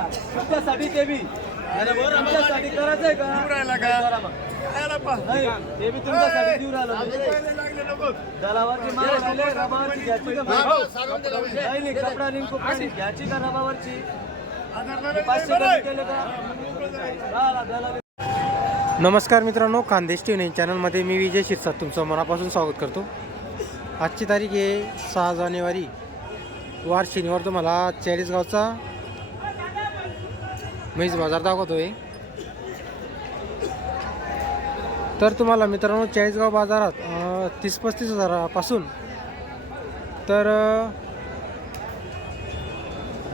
का? तुमच्यासाठी ते बी. तुमच्यासाठी करायचंय का? करा मग. नाही ते बी तुमच्यासाठी देऊ राहिलं दलावरची माल राहिले रबावरची घ्यायची का नाही नाही कपडा नाही घ्यायची का रबावरची? पाचशे कमी केले का? राहिला, दलाली. नमस्कार मित्रांनो खानदेश टी व्ही चॅनलमध्ये मी विजय शिरसाट तुमचं मनापासून स्वागत करतो. आजची तारीख आहे सहा जानेवारी. वार शनिवार तुम्हाला चाळीसगावचा. म्हैस बाजार दाखवतो आहे तर तुम्हाला मित्रांनो चाळीसगाव बाजारात तीस पस्तीस हजारापासून तर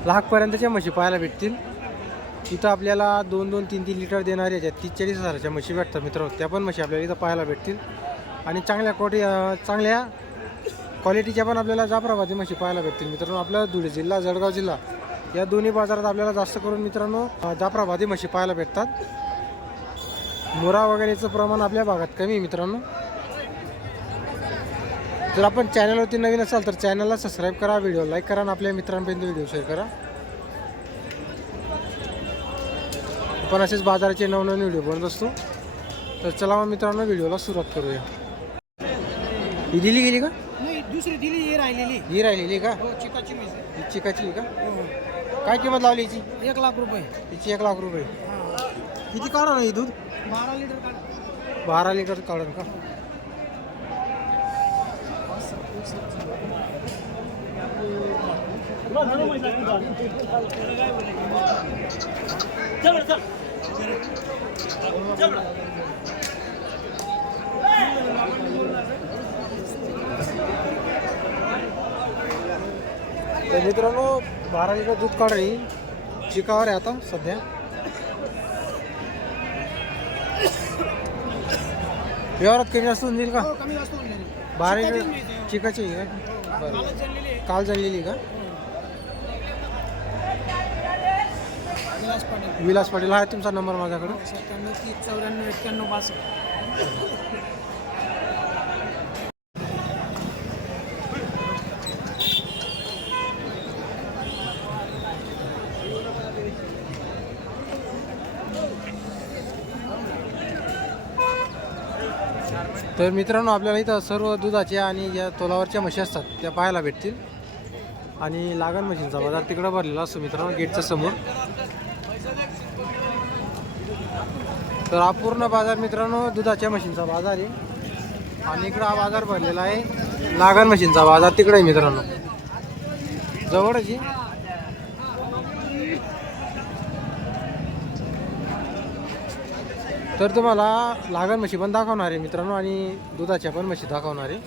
लाखपर्यंतच्या म्हशी पाहायला भेटतील. इथं आपल्याला दोन दोन तीन तीन लिटर देणाऱ्या याच्यात तीस चाळीस हजाराच्या म्हशी भेटतात मित्र त्या पण म्हशी आपल्याला इथं पाहायला भेटतील. आणि चांगल्या क्वालिटी चांगल्या क्वालिटीच्या पण आपल्याला जाफराबादी म्हशी पाहायला भेटतील मित्रांनो. आपल्याला धुळे जिल्हा जळगाव जिल्हा. या दोन्ही बाजारात आपल्याला जास्त करून मित्रांनो जाफराबादी म्हशी पाहायला भेटतात. मुरा वगैरेचं प्रमाण आपल्या भागात कमी आहे मित्रांनो. जर आपण चॅनलवरती नवीन असाल तर चॅनलला सबस्क्राईब करा व्हिडिओ लाईक करा आणि आपल्या मित्रांपर्यंत व्हिडिओ शेअर करा. आपण असेच बाजाराचे नवनवीन व्हिडिओ बनत असतो. तर चला मग मित्रांनो व्हिडिओला सुरुवात करूया. ही दिली गेली का? दुसरी दिली ही राहिलेली. ही राहिलेली का? हो चिकाची का? हो. काय किंमत लावली हिची एक लाख रुपये. हिची एक लाख रुपये. किती काढा ना ही दूध? बारा लिटर काढ बारा लिटर काढून का? तर मित्रांनो बारा लिटर दूध काढणे चिकावर आहे आता सध्या. व्यवहारात कमी जास्त होऊन जाईल का? हो बारा लिटर. चिकाची आहे. का? बरं. कालच जणलेली आहे. काल झालेली का? विलास पाटील. विलास पाटील हा आहे तुमचा नंबर माझ्याकडं. चौऱ्याण्णव एक्क्याण्णव बासष्ट. तर मित्रांनो आपल्याला इथं सर्व दुधाच्या आणि ज्या तोलावरच्या म्हशी असतात त्या पाहायला भेटतील. आणि लागण म्हशींचा बाजार तिकडं भरलेला असतो मित्रांनो गेटच्या समोर. तर हा पूर्ण बाजार मित्रांनो दुधाच्या म्हशींचा बाजार आहे. आणि इकडं हा बाजार भरलेला आहे लागण म्हशींचा बाजार तिकडे आहे मित्रांनो. जवळच आहे. तर तुम्हाला लागण म्हशी पण दाखवणार आहे मित्रांनो आणि दुधाच्या पण म्हशी दाखवणार आहे.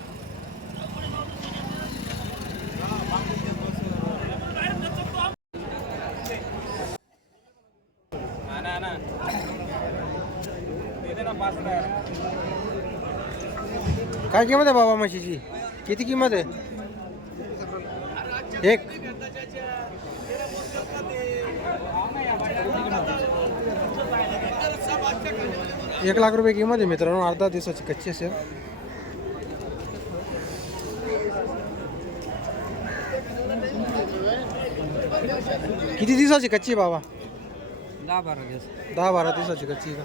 काय किंमत आहे बाबा म्हशीची? किती किंमत आहे? एक. एक लाख रुपये किंमत आहे मित्रांनो अर्धा दिवसाची कच्ची असेल. किती दिवसाची कच्ची आहे बाबा? दहा बारा दिवस. दहा बारा दिवसाची कच्ची आहे का?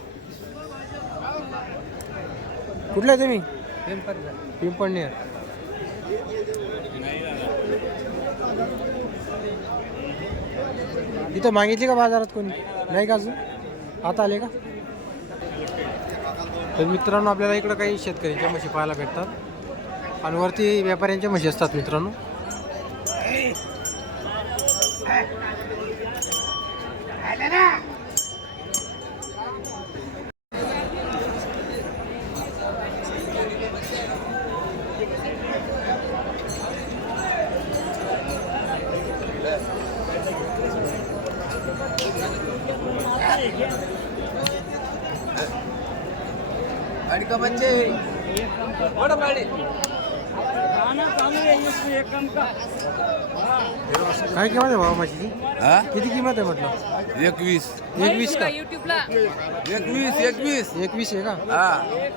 कुठले आहे तुम्ही? पिंपळनेर. इथं मागितली का बाजारात कोणी? नाही का अजून? आता आले का? तर मित्रांनो आपल्याला इकडं काही शेतकऱ्यांच्या म्हशी पाहायला भेटतात आणि वरती व्यापाऱ्यांच्या म्हशी असतात मित्रांनो Yeah. है कम का। काय किंमत आहे भावा म्हशीची? हा? किती किंमत आहे म्हटलं? एकवीस। एकवीस का? युट्यूबला। एकवीस एकवीस। एकवीस आहे का? हा।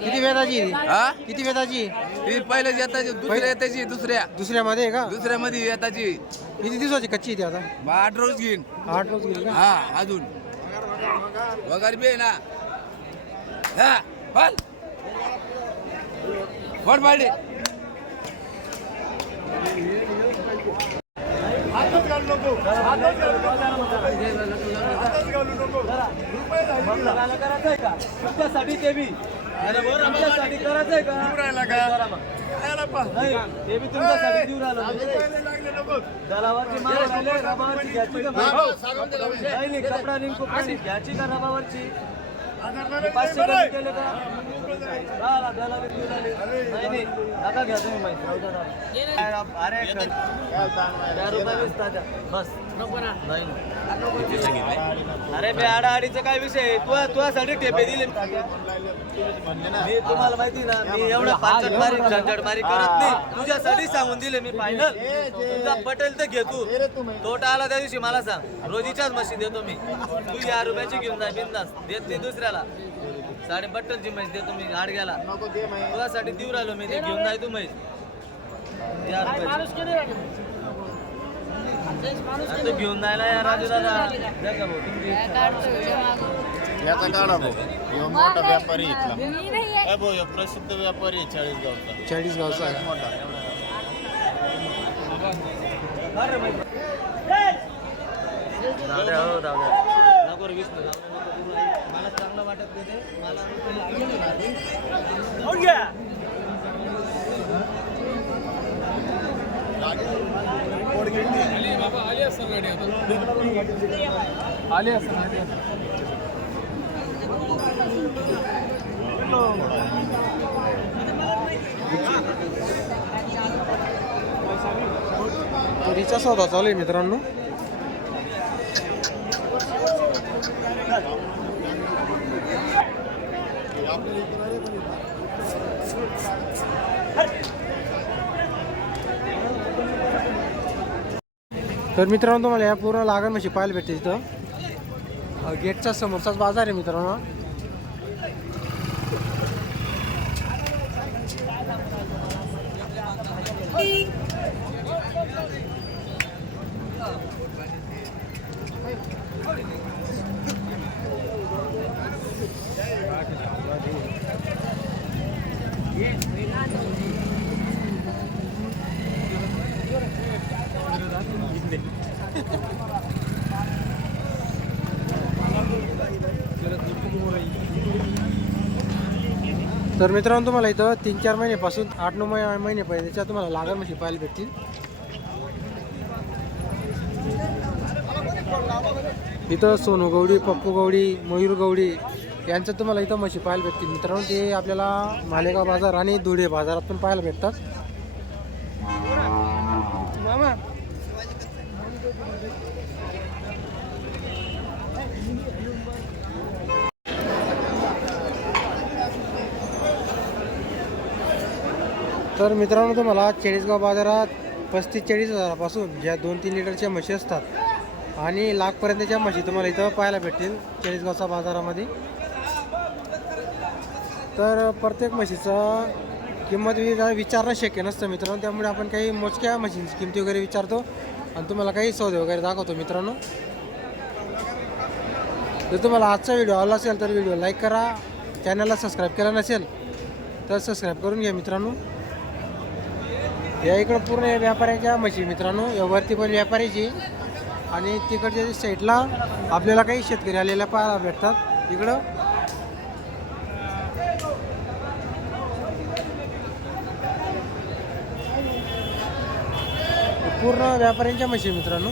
किती वेदाची आहे ती? हा? किती वेदाची? आहे? ती पहिल्या येताची दुसऱ्या येताची दुसऱ्या। दुसऱ्यामध्ये आहे का? दुसऱ्या मध्ये येताची। किती दिवसाची कच्ची आहे ती आता? मग आठ रोज घेईन। आठ रोज गेली का? हा अजून। वगैरे बी आहे ना। हा बोल। बोल पाडे मतदानाला करायचंय का? तुमच्यासाठी ते बी. तुमच्यासाठी करायचंय का? करा मग. नाही ते बी तुमच्यासाठी राहिलो मी. दलावरची माल राहिले रबावरची घ्यायची का नाही नाही कपडा लिंक घ्यायची का रबावरची? पाचशे कमी केले का राहिला, दलाली देऊ राहिले. नाही नाही नका घ्या तुम्ही माहिती द्या. अरे कर. त्या रुपये वीस ताज्या. बस नाही अरे मी आडाआडीचा काय विषय? तुझ्या तुझ्यासाठी ठेपे दिले. मी तुम्हाला माहिती ना मी एवढं पाचट मारी झंझट मारी करत नाही. तुझ्यासाठी सांगून दिले मी फायनल तुझा पटेल तर घे तू. तोटा आला त्या दिवशी मला सांग. रोजीच्याच म्हशी देतो मी. तू या रुपयाची घेऊन जा बिंदास. देत नाही दुसऱ्याला. साडे बट्टलची म्हैस देतो मी आडग्याला. तुझ्यासाठी देऊ राहिलो मी ते घेऊन जाय तू म्हैस. या रुपयाची माणूस किती आहे? आणि तू घेऊन जायला या राजू दादा. याचा काढा भाऊ. ह्यो मोठा व्यापारी इथला. आहे. काय भाऊ ह्यो प्रसिद्ध व्यापारी आहे चाळीस गावचा चाळीस गावचा आहे द्या, हो, जाऊ द्या. नको रे, विष्णू, जाऊ दे, नको करू आई. मला चांगलं वाटत नाही ते. मला आली घ्या. तुरीचा सौदा चालू आहे मित्रांनो तर मित्रांनो तुम्हाला या पूर्ण लागण म्हशी पाहायला भेटते तिथं अ, गेटच्या समोरचाच बाजार आहे मित्रांनो. तर मित्रांनो तुम्हाला इथं तीन चार महिन्यापासून आठ नऊ महिने महिने पाहिजे त्याच्या तुम्हाला लागण म्हशी पाहायला भेटतील. इथं सोनू गवडी पप्पू गवडी मयूर गवडी यांचं तुम्हाला इथं म्हशी पाहायला भेटतील. मित्रांनो ते आपल्याला मालेगाव बाजार आणि धुळे बाजारात पण पाहायला भेटतात. तर मित्रांनो तुम्हाला चाळीसगाव बाजारात पस्तीस चाळीस हजारापासून ज्या दोन तीन लिटरच्या म्हशी असतात आणि लाखपर्यंतच्या म्हशी तुम्हाला इथं पाहायला भेटतील चाळीसगावच्या बाजारामध्ये. तर प्रत्येक म्हशीचं किंमत विचारणं शक्य नसतं मित्रांनो त्यामुळे आपण काही मोजक्या म्हशींची किमती वगैरे विचारतो आणि तुम्हाला काही सौदे वगैरे दाखवतो मित्रांनो. जर तुम्हाला आजचा व्हिडिओ आवडला असेल तर व्हिडिओ लाईक करा चॅनलला सबस्क्राईब केला नसेल तर सबस्क्राईब करून घ्या मित्रांनो. या इकडं पूर्ण व्यापाऱ्यांच्या व्यापाऱ्याच्या म्हशी मित्रांनो या वरती पण व्यापाऱ्याची. आणि तिकडच्या साईडला आपल्याला काही शेतकरी आलेल्या पाहायला भेटतात. इकडं. पूर्ण व्यापाऱ्यांच्या म्हशी मित्रांनो.